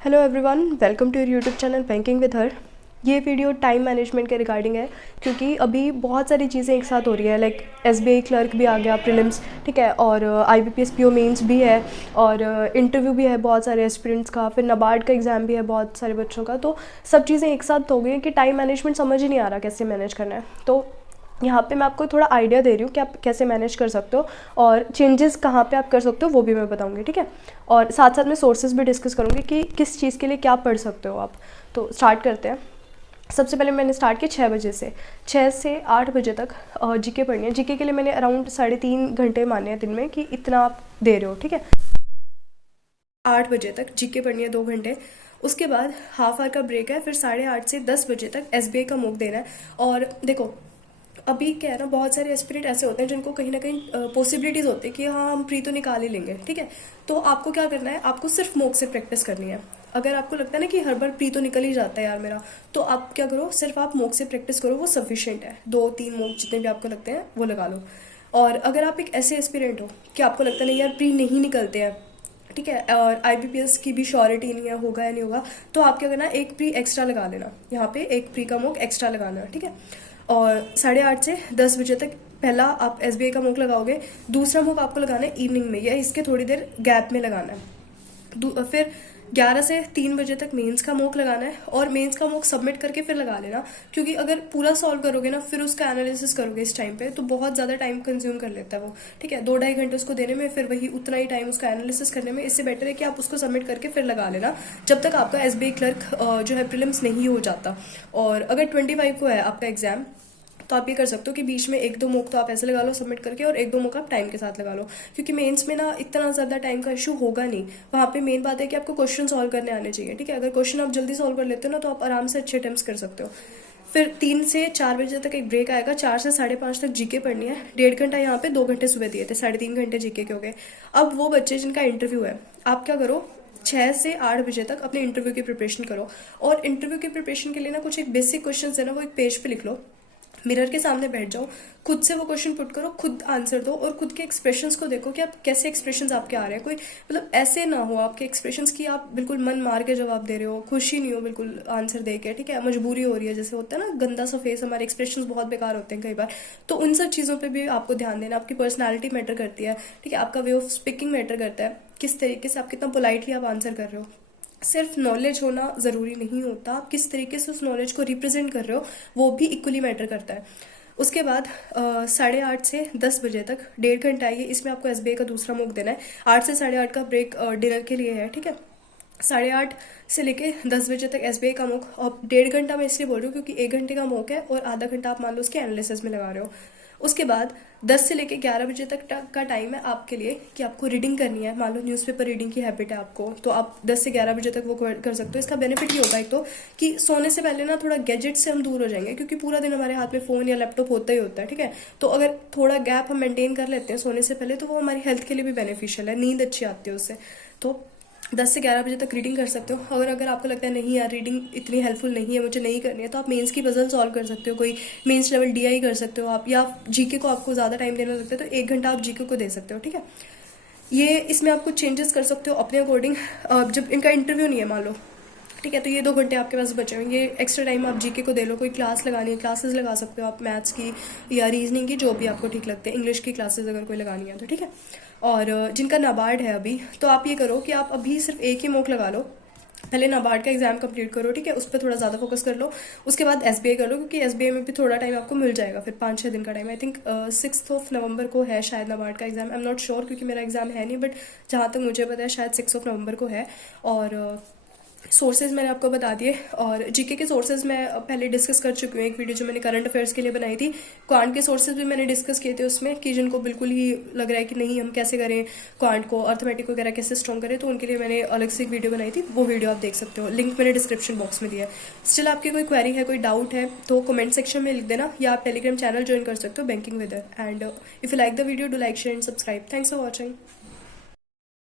Hello everyone, welcome to your YouTube channel banking with her. ये video time management के regarding है, क्योंकि अभी बहुत सारी चीज़ें एक साथ हो रही है। लाइक एसबीआई क्लर्क भी आ गया प्रीलिम्स, ठीक है, और आईबीपीएस पीओ मेंस भी है, और इंटरव्यू भी है बहुत सारे एस्पिरेंट्स का, फिर नाबार्ड का एग्ज़ाम भी है बहुत सारे बच्चों का। तो सब चीज़ें एक साथ हो गई हैं कि टाइम मैनेजमेंट समझ ही नहीं आ रहा कैसे मैनेज करना है। तो यहाँ पे मैं आपको थोड़ा आइडिया दे रही हूँ कि आप कैसे मैनेज कर सकते हो और चेंजेस कहाँ पे आप कर सकते हो वो भी मैं बताऊँगी, ठीक है। और साथ साथ मैं सोर्सेज भी डिस्कस करूँगी कि किस चीज़ के लिए क्या पढ़ सकते हो आप। तो स्टार्ट करते हैं। सबसे पहले मैंने स्टार्ट किया 6 बजे से, 6 से 8 बजे तक जीके पढ़नी है। जीके के लिए मैंने अराउंड 3.5 घंटे माने हैं दिन में कि इतना आप दे रहे हो, ठीक है। 8 बजे तक जीके पढ़नी है 2 घंटे। उसके बाद हाफ आवर का ब्रेक है, फिर 8:30 से 10 बजे तक एसबीआई का मूक देना है। और देखो अभी क्या है ना, बहुत सारे एस्पिरेंट ऐसे होते हैं जिनको कहीं ना कहीं पॉसिबिलिटीज होती है कि हाँ हम प्री तो निकाल ही लेंगे, ठीक है। तो आपको क्या करना है, आपको सिर्फ मॉक से प्रैक्टिस करनी है। अगर आपको लगता है ना कि हर बार प्री तो निकल ही जाता है यार मेरा, तो आप क्या करो, सिर्फ आप मॉक से प्रैक्टिस करो, वो सफिशिएंट है। 2-3 मॉक जितने भी आपको लगते हैं वो लगा लो। और अगर आप एक ऐसे एस्पिरेंट हो कि आपको लगता नहीं यार प्री नहीं निकलते हैं, ठीक है, और आईबीपीएस की भी श्योरिटी नहीं है होगा या नहीं होगा, तो आप क्या करना, एक प्री एक्स्ट्रा लगा लेना। यहाँ पे एक प्री का मॉक एक्स्ट्रा लगाना है, ठीक है। और 8:30 से 10 बजे तक पहला आप एसबीआई का मॉक लगाओगे, दूसरा मॉक आपको लगाना है इवनिंग में या इसके थोड़ी देर गैप में लगाना है। फिर 11 से 3 बजे तक मेंस का मॉक लगाना है, और मेंस का मॉक सबमिट करके फिर लगा लेना, क्योंकि अगर पूरा सॉल्व करोगे ना फिर उसका एनालिसिस करोगे इस टाइम पे तो बहुत ज़्यादा टाइम कंज्यूम कर लेता है वो, ठीक है। 2-2.5 घंटे उसको देने में, फिर वही उतना ही टाइम उसका एनालिसिस करने में। इससे बेटर है कि आप उसको सबमिट करके फिर लगा लेना जब तक आपका एसबीआई क्लर्क जो है प्रीलिम्स नहीं हो जाता। और अगर 25 को है आपका एग्जाम, तो आप ये कर सकते हो कि बीच में 1-2 मॉक तो आप ऐसे लगा लो सबमिट करके, और 1-2 मॉक आप टाइम के साथ लगा लो, क्योंकि मेंस में ना इतना ज़्यादा टाइम का इशू होगा नहीं। वहाँ पे मेन बात है कि आपको क्वेश्चन सॉल्व करने आने चाहिए, ठीक है। अगर क्वेश्चन आप जल्दी सॉल्व कर लेते हो ना, तो आप आराम से अच्छे अटेम्प्ट्स कर सकते हो। फिर 3 से 4 बजे तक एक ब्रेक आएगा, 4 से 5:30 तक जीके पढ़नी है। 1.5 घंटा यहाँ पे, 2 घंटे सुबह दिए थे, 3.5 घंटे जीके के हो गए। अब वो बच्चे जिनका इंटरव्यू है, आप क्या करो, 6 से 8 बजे तक अपने इंटरव्यू की प्रिपरेशन करो। और इंटरव्यू की प्रिपरेशन के लिए ना कुछ एक बेसिक क्वेश्चन है ना, वो एक पेज पे लिख लो, मिरर के सामने बैठ जाओ, खुद से वो क्वेश्चन पुट करो, खुद आंसर दो, और खुद के एक्सप्रेशंस को देखो कि आप कैसे एक्सप्रेशंस आपके आ रहे हैं। कोई मतलब ऐसे ना हो आपके एक्सप्रेशंस की आप बिल्कुल मन मार के जवाब दे रहे हो, खुशी नहीं हो बिल्कुल आंसर दे के, ठीक है, मजबूरी हो रही है, जैसे होता है ना गंदा सा फेस, हमारे एक्सप्रेशंस बहुत बेकार होते हैं कई बार। तो उन सब चीज़ों पर भी आपको ध्यान देना। आपकी पर्सनैलिटी मैटर करती है, ठीक है, आपका वे ऑफ स्पीकिंग मैटर करता है, किस तरीके से आप कितना पोलाइटली आप आंसर कर रहे हो। सिर्फ नॉलेज होना ज़रूरी नहीं होता, आप किस तरीके से उस नॉलेज को रिप्रेजेंट कर रहे हो वो भी इक्वली मैटर करता है। उसके बाद 8:30 से 10 बजे तक 1.5 घंटा है, इसमें आपको एसबीआई का दूसरा मॉक देना है। 8 से 8:30 का ब्रेक डिनर के लिए है, ठीक है। 8:30 से लेके 10 बजे तक एसबीआई का मॉक। और 1.5 घंटा मैं इसलिए बोल रही हूँ क्योंकि 1 घंटे का मॉक है और आधा घंटा आप मान लो उसके एनालिसिस में लगा रहे हो। उसके बाद 10 से लेके 11 बजे तक का टाइम है आपके लिए कि आपको रीडिंग करनी है। मान लो न्यूज़पेपर रीडिंग की हैबिट है आपको, तो आप 10 से 11 बजे तक वो कर सकते हो। इसका बेनिफिट ये होगा एक तो कि सोने से पहले ना थोड़ा गैजेट से हम दूर हो जाएंगे, क्योंकि पूरा दिन हमारे हाथ में फ़ोन या लैपटॉप होता ही होता है, ठीक है। तो अगर थोड़ा गैप हम मेंटेन कर लेते हैं सोने से पहले, तो वो हमारी हेल्थ के लिए भी बेनिफिशियल है, नींद अच्छी आती है उससे। तो 10 से 11 बजे तक रीडिंग कर सकते हो। अगर आपको लगता है नहीं यार रीडिंग इतनी हेल्पफुल नहीं है, मुझे नहीं करनी है, तो आप मेंस की पजल सॉल्व कर सकते हो, कोई मेंस लेवल डीआई कर सकते हो आप, या जीके को आपको ज़्यादा टाइम देना लगता है तो 1 घंटा आप जीके को दे सकते हो, ठीक है। ये इसमें आप कुछ चेंजेस कर सकते हो अपने अकॉर्डिंग। जब इनका इंटरव्यू नहीं है मान लो, ठीक है, तो ये 2 घंटे आपके पास बचे होंगे, ये एक्स्ट्रा टाइम आप जीके को दे लो। कोई क्लास लगानी है, क्लासेस लगा सकते हो आप, मैथ्स की या रीजनिंग की, जो भी आपको ठीक लगते हैं, इंग्लिश की क्लासेस अगर कोई लगानी है तो, ठीक है। और जिनका नाबार्ड है अभी, तो आप ये करो कि आप अभी सिर्फ एक ही मॉक लगा लो। पहले नाबार्ड का एग्जाम कंप्लीट करो, ठीक है, उस पर थोड़ा ज़्यादा फोकस कर लो। उसके बाद एसबीआई कर लो, क्योंकि एसबीआई में भी थोड़ा टाइम आपको मिल जाएगा, फिर 5-6 दिन का टाइम। आई थिंक 6 नवंबर को है शायद नाबार्ड का exam, I am not sure क्योंकि मेरा एग्जाम है नहीं, बट जहाँ तक मुझे पता है शायद 6 नवंबर को है। और सोर्सेज मैंने आपको बता दिए, और जीके के सोर्सेज मैं पहले डिस्कस कर चुकी हूँ, एक वीडियो जो मैंने करंट अफेयर्स के लिए बनाई थी। क्वांट के सोर्सेज भी मैंने डिस्कस किए थे उसमें, कि जिनको बिल्कुल ही लग रहा है कि नहीं हम कैसे करें क्वांट को, अर्थमेटिक वगैरह कैसे स्ट्रॉन्ग करें, तो उनके लिए मैंने अलग से एक वीडियो बनाई थी, वो वीडियो आप देख सकते हो, लिंक मैंने डिस्क्रिप्शन बॉक्स में दिया है। स्टिल आपकी कोई क्वेरी है, कोई डाउट है, तो कमेंट सेक्शन में लिख देना, या आप टेलीग्राम चैनल ज्वाइन कर सकते हो banking with, and if you like the video do like share and subscribe. Thanks for watching.